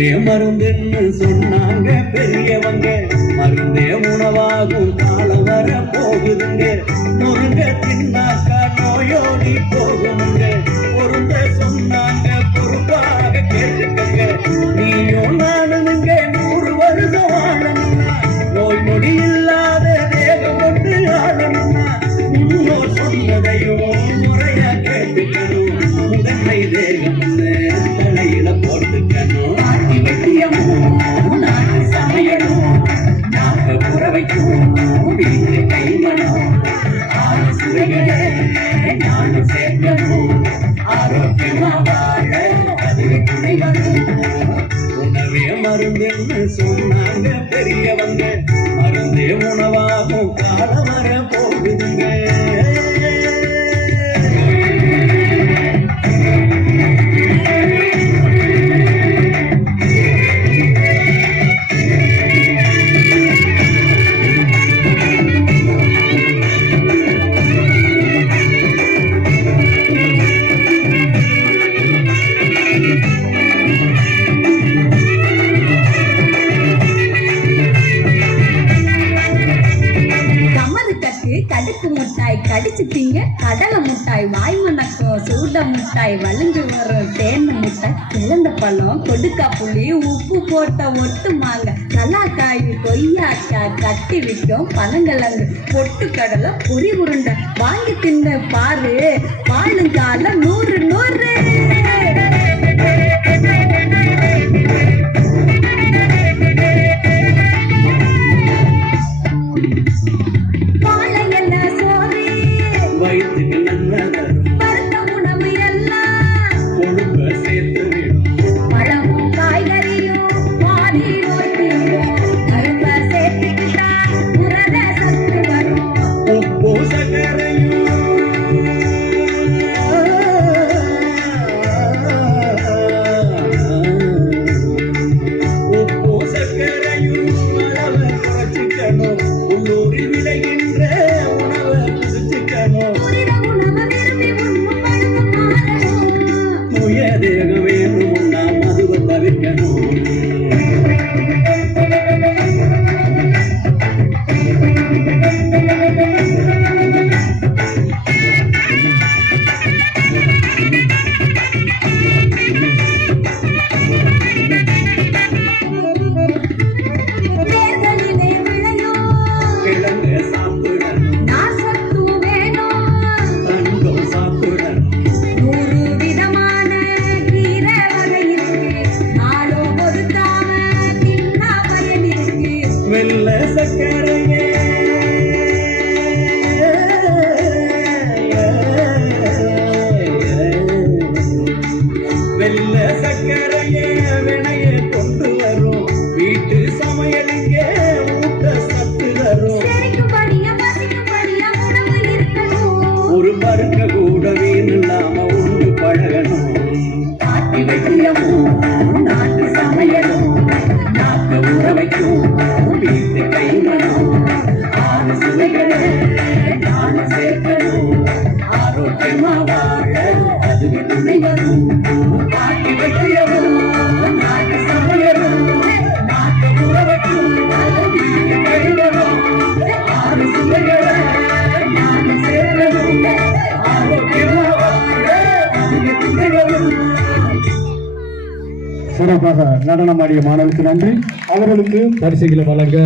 உணவே மருந்துன்னு சொன்னாங்க பெரியவங்க, மருந்தே உணவாகும் காலம் வர போகுதுங்க. முருங்க தின்னாக்கா நோயோடி போகுங்க, பொருந்த சொன்னாங்க பொறுப்பாக கேட்டுக்கங்க. நீயும் நானுங்க 100 வருஷம் வாழணும்னா, நோய் நொடி இல்லாத தேகம் கொண்டு ஆளணும்னா, முன்னோர் சொன்னதையும் முறையா கேட்டுக்கணும். முதன்மை தேகம் தலையில போட்டுக்கணும். ஆட்டி வைத்தியமும் நாட்டு சமையலும் நாக்க புற வைக்கும் வீட்டு கைமணம். ஆறு சுவைகளே நானும் சேர்க்கணும். ஆரோக்கியமா வாழ அதுவே துணைவரும். உணவே மருந்துன்னு சொன்னாங்க பெரியவங்க, மருந்தே உணவாகும் காலம் வர போகுதுங்க. கடுக்கு முட்டாய் கடிச்சுட்டீங்க, கடலை முட்டாய் வாய் மணக்கும், சூட முட்டாய் வலிஞ்சு வரும், தேன் முட்டாய், இழந்த பழம், கொடுக்கா புளி, உப்பு போட்ட ஒட்டு மாங்க, கல்லாக்காய், கொய்யாக்காய், கட்டி விற்கும் பனங்கிழங்கு, பொட்டு கடலை, பொறி உருண்டை வாங்கி தின்னு பாரு, வாழுங்கால 100 100. வயிற்றுக்கு நன்மை தரும் பருத்த உணவு எல்லாம் கொழுப்ப சேர்த்து விடும். பழமும் காய்கறியும் பாதி நோய் தீரும். கரும்ப சேர்த்துக்கிட்டா புரத சத்து வரும். உப்பு சர்க்கரையும் அளவை குறைச்சிக்கணும். உள்ளூரில் விளைகின்ற உணவை புசிச்சுக்கணும். தேக வேணும் நாம் மதுவை தவிர்க்கணும். கிழங்கு சாப்பிடணும், தங்கம் சாப்பிடணும். வெள்ள சக்கரையே வெள்ள சக்கரையே வினைய கொண்டு வரும். வீட்டு சமையலுக்கே ஊட்ட சத்து தரும். ஒரு பருக்க கூட வீண் இல்லாம உண்டு பழகணும். ஆட்டி வைத்தியமும் நாட்டு சமையலும் நாக்க ஊற வைக்கும் வீட்டு கைமணம். ஆறு சுவைகளே நானும் சேர்க்கணும். ஆரோக்கியமா வாழ அதுவே துணை வரும். ஆட்டி வைத்தியமும் நாட்டு சமையலும் நாக்க ஊற வைக்கும் வீட்டு கைமணம். ஆறு சுவைகளே நானும் சேர்க்கணும். ஆரோக்கியமா வாழ அதுவே துணை வரும். சிறப்பாக நடனமாடிய மாணவர்களுக்கு நன்றி. அவர்களுக்கு பரிசுகளை வழங்க